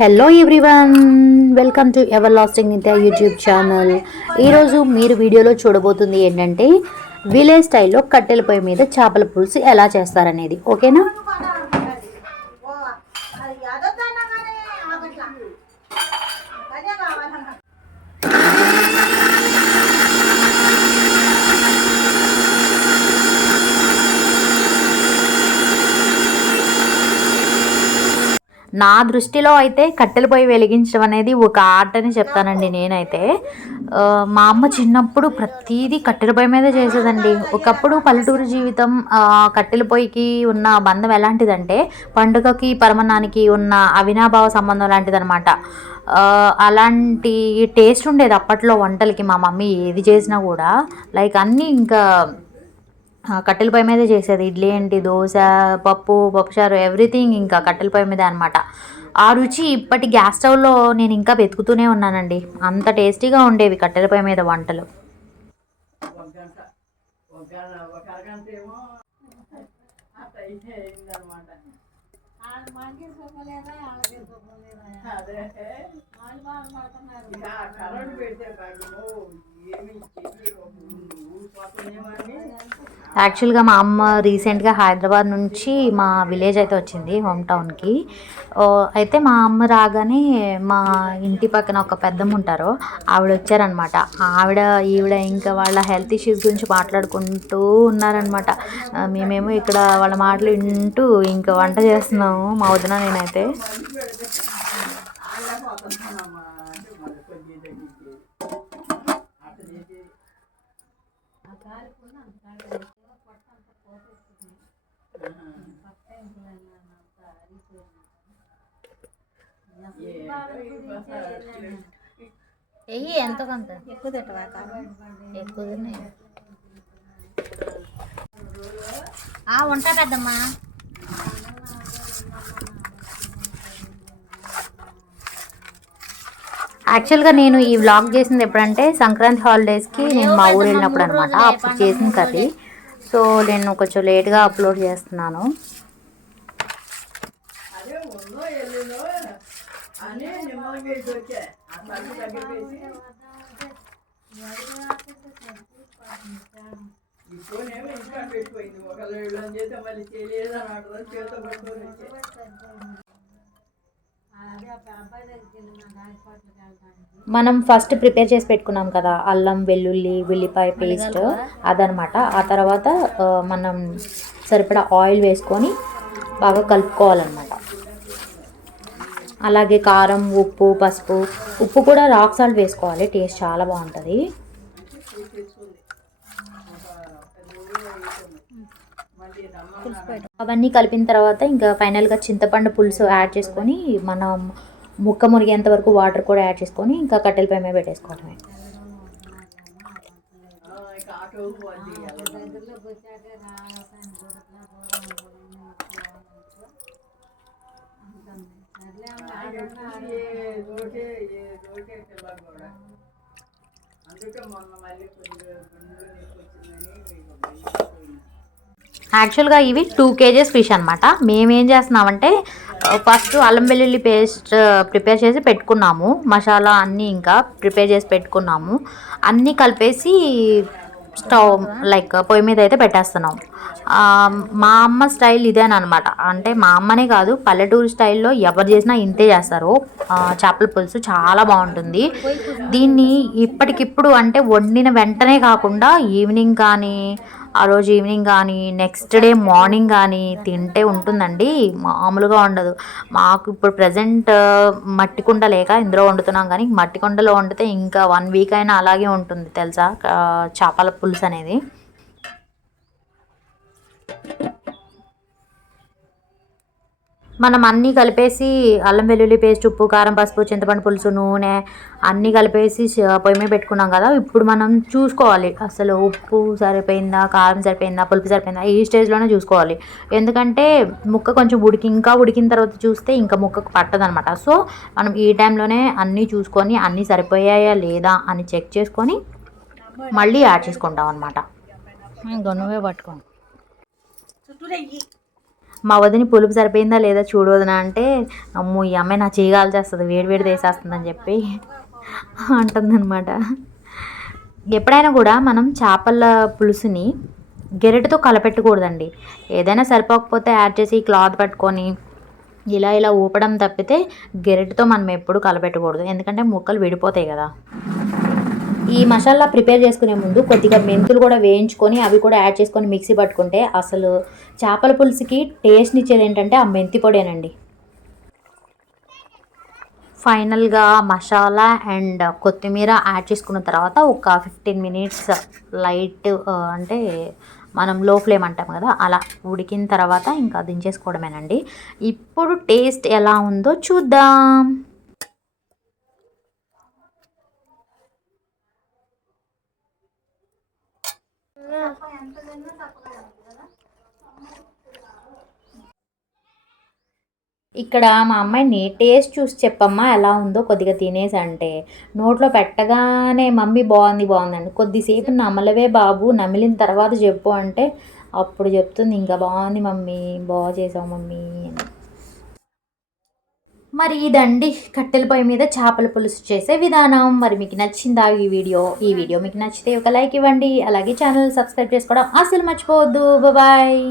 Hello everyone, welcome to ever lasting నిత్య YouTube channel. ఈరోజు మీరు వీడియోలో చూడబోతుంది ఏంటంటే విలేజ్ స్టైల్లో కట్టెల పొయ్యి మీద చేపల పులుసు ఎలా చేస్తారనేది. ఓకేనా? నా దృష్టిలో అయితే కట్టెల పొయ్యి వెలిగించడం అనేది ఒక ఆర్ట్ అని చెప్తానండి నేనైతే. మా అమ్మ చిన్నప్పుడు ప్రతిదీ కట్టెల పొయ్యి మీదే చేసేదండి. ఒకప్పుడు పల్లెటూరు జీవితం, కట్టెల పొయ్యికి ఉన్న బంధం ఎలాంటిదంటే పండుగకి పరమన్నానికి ఉన్న అవినాభావ సంబంధం లాంటిదనమాట. అలాంటి టేస్ట్ ఉండేది అప్పట్లో వంటలకి. మా మమ్మీ ఏది చేసినా కూడా లైక్ అన్నీ ఇంకా కట్టెల పొయ్యి మీదే చేసేది. ఇడ్లీ ఏంటి, దోశ, పప్పుచారు, ఎవ్రీథింగ్ ఇంకా కట్టెల పొయ్యి మీదే అనమాట. ఆ రుచి ఇప్పటి గ్యాస్ స్టవ్లో నేను ఇంకా వెతుకుతూనే ఉన్నానండి. అంత టేస్టీగా ఉండేవి కట్టెల పొయ్యి మీద వంటలు. యాక్చువల్గా మా అమ్మ రీసెంట్గా హైదరాబాద్ నుంచి మా విలేజ్ అయితే వచ్చింది, హోమ్ టౌన్కి. అయితే మా అమ్మ రాగానే మా ఇంటి పక్కన ఒక పెద్దమ్మ ఉంటారు, ఆవిడ వచ్చారనమాట. ఈవిడ ఇంకా వాళ్ళ హెల్త్ ఇష్యూస్ గురించి మాట్లాడుకుంటూ ఉన్నారనమాట. మేమేమో ఇక్కడ వాళ్ళ మాటలు వింటూ ఇంకా వంట చేస్తున్నాము, మా వదిన నేనైతే. ఎంతో కొంత ఎక్కువ తిట్టవా? ఎక్కువ ఉంటా పెద్దమ్మా. యాక్చువల్గా నేను ఈ వ్లాగ్ చేసింది ఎప్పుడంటే సంక్రాంతి హాలిడేస్కి నేను మా ఊరు వెళ్ళినప్పుడు అనమాట. అప్పుడు చేసిన కర్రీ. సో నేను కొంచెం లేట్గా అప్లోడ్ చేస్తున్నాను. మనం ఫస్ట్ ప్రిపేర్ చేసి పెట్టుకున్నాం కదా అల్లం, వెల్లుల్లి, ఉల్లిపాయ పేస్ట్, అదనమాట. ఆ తర్వాత మనం సరిపడా ఆయిల్ వేసుకొని బాగా కలుపుకోవాలన్నమాట. అలాగే కారం, ఉప్పు, పసుపు. ఉప్పు కూడా రాక్ సాల్ట్ వేసుకోవాలి, టేస్ట్ చాలా బాగుంటుంది. అవన్నీ కలిపిన తర్వాత ఇంకా ఫైనల్గా చింతపండు పులుసు యాడ్ చేసుకొని మనం ముక్క మునిగేంత వరకు వాటర్ కూడా యాడ్ చేసుకొని ఇంకా కట్టెల పొయ్యి మీద పెట్టేసుకోవడమే. యాక్చువల్గా ఇవి 2 kgs ఫిష్ అనమాట. మేమేం చేస్తున్నామంటే ఫస్ట్ అల్లం వెల్లుల్లి పేస్ట్ ప్రిపేర్ చేసి పెట్టుకున్నాము, మసాలా అన్నీ ఇంకా ప్రిపేర్ చేసి పెట్టుకున్నాము. అన్నీ కలిపేసి స్టవ్ లైక్ పొయ్యి మీద అయితే పెట్టేస్తున్నాం. మా అమ్మ స్టైల్ ఇదేనమాట. అంటే మా అమ్మనే కాదు, పల్లెటూరు స్టైల్లో ఎవరు చేసినా ఇంతే చేస్తారు. చేపల పులుసు చాలా బాగుంటుంది. దీన్ని ఇప్పటికిప్పుడు అంటే వండిన వెంటనే కాకుండా ఈవినింగ్ కానీ, ఆ రోజు ఈవినింగ్ కానీ, నెక్స్ట్ డే మార్నింగ్ కానీ తింటే ఉంటుందండి, మామూలుగా ఉండదు. మాకు ఇప్పుడు ప్రజెంట్ మట్టి కుండ లేక ఇందులో వండుతున్నాం, కానీ మట్టి కుండలో వండితే ఇంకా 1 వీక్ అయినా అలాగే ఉంటుంది తెలుసా చేపల పులుసు అనేది. మనం అన్నీ కలిపేసి అల్లం వెల్లుల్లి పేస్ట్, ఉప్పు, కారం, పసుపు, చింతపండు పులుసు, నూనె అన్నీ కలిపేసి పొయ్యి మీద పెట్టుకున్నాం కదా. ఇప్పుడు మనం చూసుకోవాలి అసలు ఉప్పు సరిపోయిందా, కారం సరిపోయిందా, పులుపు సరిపోయిందా, ఈ స్టేజ్లోనే చూసుకోవాలి. ఎందుకంటే ముక్క కొంచెం ఇంకా ఉడికిన తర్వాత చూస్తే ఇంకా ముక్కకు పట్టదనమాట. సో మనం ఈ టైంలోనే అన్నీ చూసుకొని అన్నీ సరిపోయాయా లేదా అని చెక్ చేసుకొని మళ్ళీ యాడ్ చేసుకుంటాం అనమాట. ఇంకా నువ్వే పట్టుకో. మా వదిని పులుపు సరిపోయిందా లేదా చూడు వదిన అంటే, అమ్మో ఈ అమ్మాయి నా చేయగాలు చేస్తుంది, వేడి వేడి వేసేస్తుందని చెప్పి అంటుందన్నమాట. ఎప్పుడైనా కూడా మనం చేపల పులుసుని గెరటితో కలపెట్టకూడదండి. ఏదైనా సరిపోకపోతే యాడ్ చేసి క్లాత్ పట్టుకొని ఇలా ఇలా ఊపడం తప్పితే గెరటితో మనం ఎప్పుడు కలపెట్టకూడదు, ఎందుకంటే ముక్కలు విడిపోతాయి కదా. ఈ మసాలా ప్రిపేర్ చేసుకునే ముందు కొద్దిగా మెంతులు కూడా వేయించుకొని అవి కూడా యాడ్ చేసుకొని మిక్సీ పట్టుకుంటే అసలు చేపల పులుసుకి టేస్ట్ని ఇచ్చేది ఏంటంటే ఆ మెంతి పొడేనండి. ఫైనల్గా మసాలా అండ్ కొత్తిమీర యాడ్ చేసుకున్న తర్వాత ఒక 15 మినిట్స్ లైట్ అంటే మనం లో ఫ్లేమ్ అంటాం కదా, అలా ఉడికిన తర్వాత ఇంకా దించేసుకోవడమేనండి. ఇప్పుడు టేస్ట్ ఎలా ఉందో చూద్దాం. ఇక్కడ మా అమ్మాయిని టేస్ట్ చూసి చెప్పమ్మా ఎలా ఉందో కొద్దిగా తినేసి అంటే, నోట్లో పెట్టగానే మమ్మీ బాగుంది బాగుందండి, కొద్దిసేపు నమ్మలవే బాబు, నమిలిన తర్వాత చెప్పు అంటే అప్పుడు చెప్తుంది ఇంకా బాగుంది మమ్మీ, బాగా చేసావు మమ్మీ అని. మరి ఇదండి కట్టెల పొయ్యి మీద చేపల పులుసు చేసే విధానం. మరి మీకు నచ్చిందా ఈ వీడియో మీకు నచ్చితే ఒక లైక్ ఇవ్వండి, అలాగే ఛానల్ సబ్స్క్రైబ్ చేసుకోవడం అసలు మర్చిపోవద్దు. బాయ్.